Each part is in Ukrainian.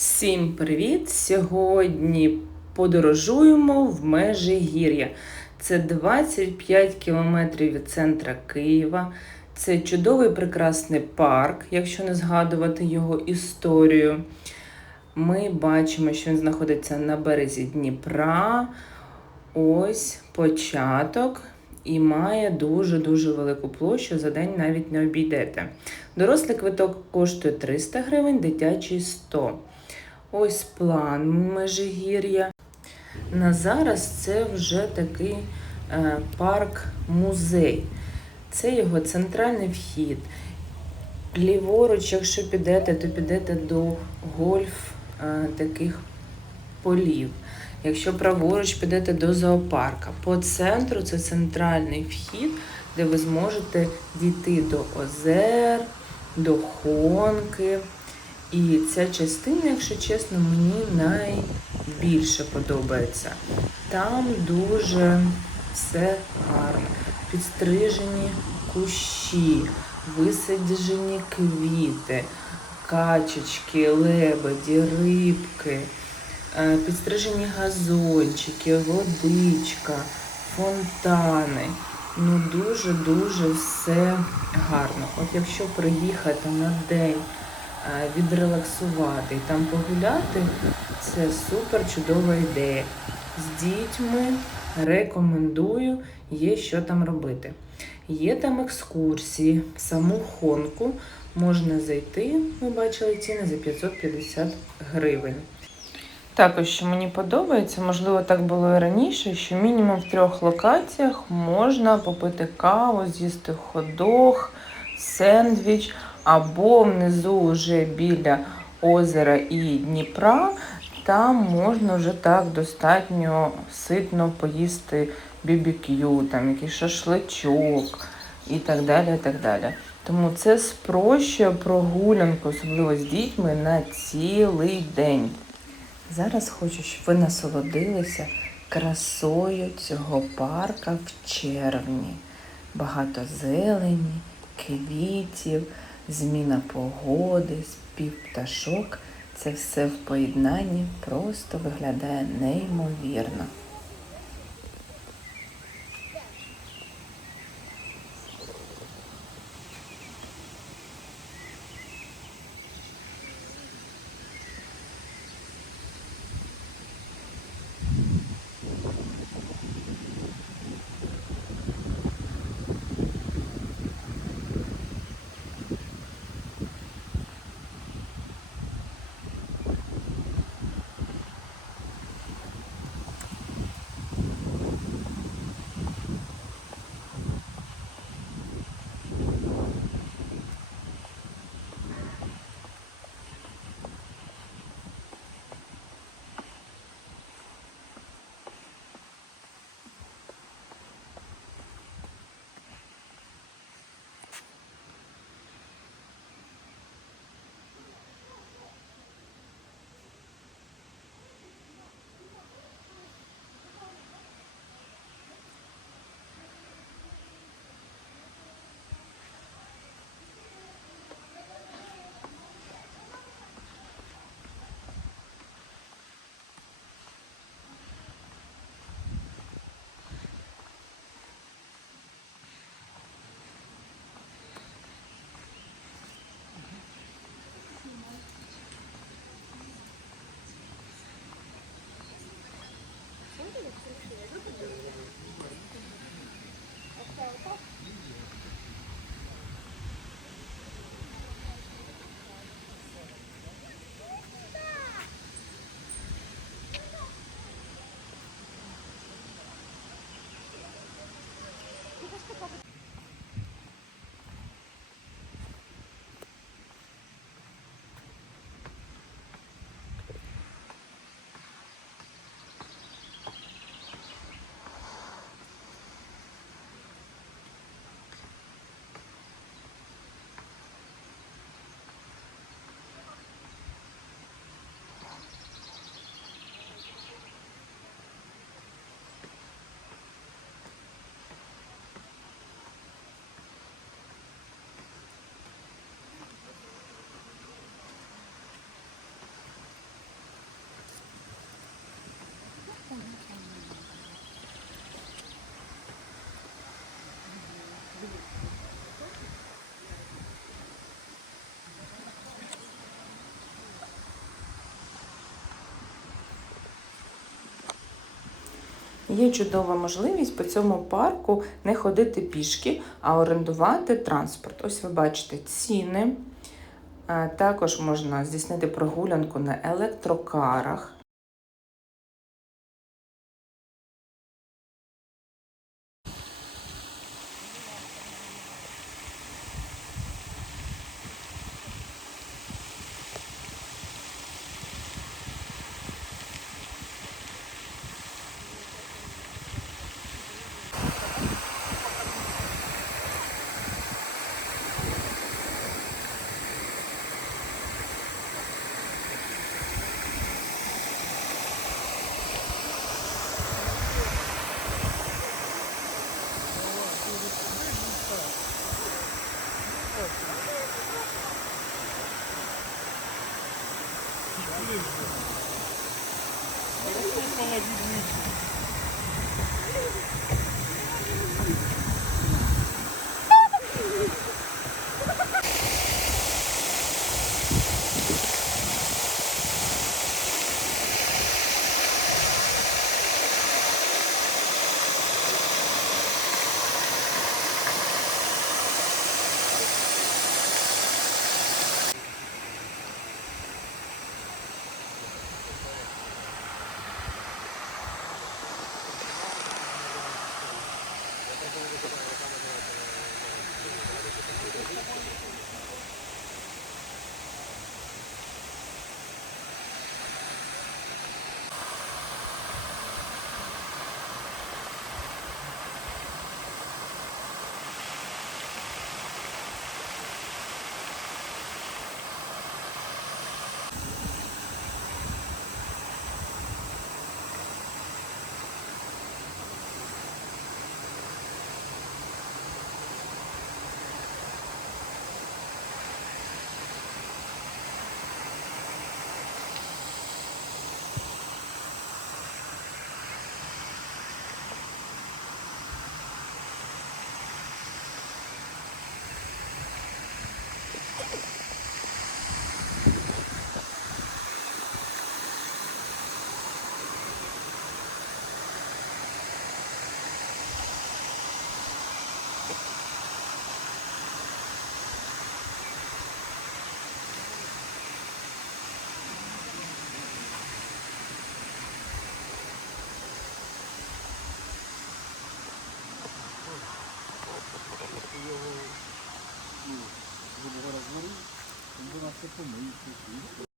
Всім привіт! Сьогодні подорожуємо в межі гір'я. Це 25 кілометрів від центра Києва. Це чудовий прекрасний парк, якщо не згадувати його історію. Ми бачимо, що він знаходиться на березі Дніпра. Ось початок і має дуже-дуже велику площу, за день навіть не обійдете. Дорослий квиток коштує 300 гривень, дитячий 100. Ось план Межигір'я. На зараз це вже такий е, парк-музей. Це його центральний вхід. Ліворуч, якщо підете, то підете до гольф е, таких полів. Якщо праворуч підете до зоопарка. По центру це центральний вхід, де ви зможете дійти до озер, до хонки. І ця частина, якщо чесно, мені найбільше подобається. Там дуже все гарно. Підстрижені кущі, висаджені квіти, качечки, лебеді, рибки, е, підстрижені газончики, водичка, фонтани. Ну дуже-дуже все гарно. От якщо приїхати на день відрелаксувати і там погуляти, це супер чудова ідея. З дітьми рекомендую, є що там робити. Є там екскурсії, в саму хонку можна зайти, ми бачили ціни за 550 гривень. Також, що мені подобається, можливо, так було і раніше, що мінімум в трьох локаціях можна попити каву, з'їсти ходох, сендвіч, або внизу вже біля озера і Дніпра, там можна вже так достатньо ситно поїсти бібікю, там якийсь шашличок і так далі. і так далі. Тому це спрощує прогулянку, особливо з дітьми, на цілий день. Зараз хочу, щоб ви насолодилися красою цього парка в червні. Багато зелені, квітів, зміна погоди, спів пташок. Це все в поєднанні просто виглядає неймовірно. Є чудова можливість по цьому парку не ходити пішки, а орендувати транспорт. Ось ви бачите ціни. Е, Також можна здійснити прогулянку на електрокарах. comer.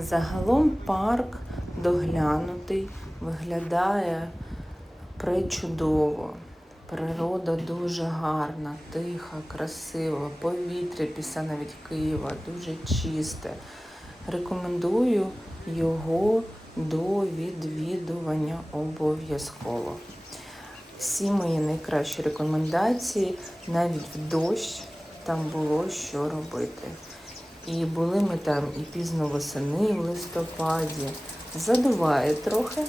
Загалом парк доглянутий, виглядає пречудово. Природа дуже гарна, тиха, красива, повітря після навіть Києва дуже чисте. Рекомендую його до відвідування обов'язково. Всі мої найкращі рекомендації, навіть в дощ, там було що робити. І були ми там і пізно восени, і в листопаді. Задуває трохи.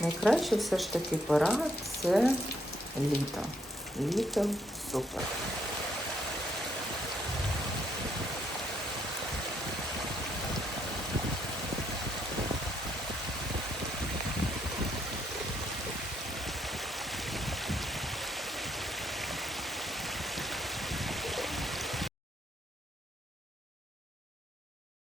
Найкраще все ж таки пора це літо. Літо супер.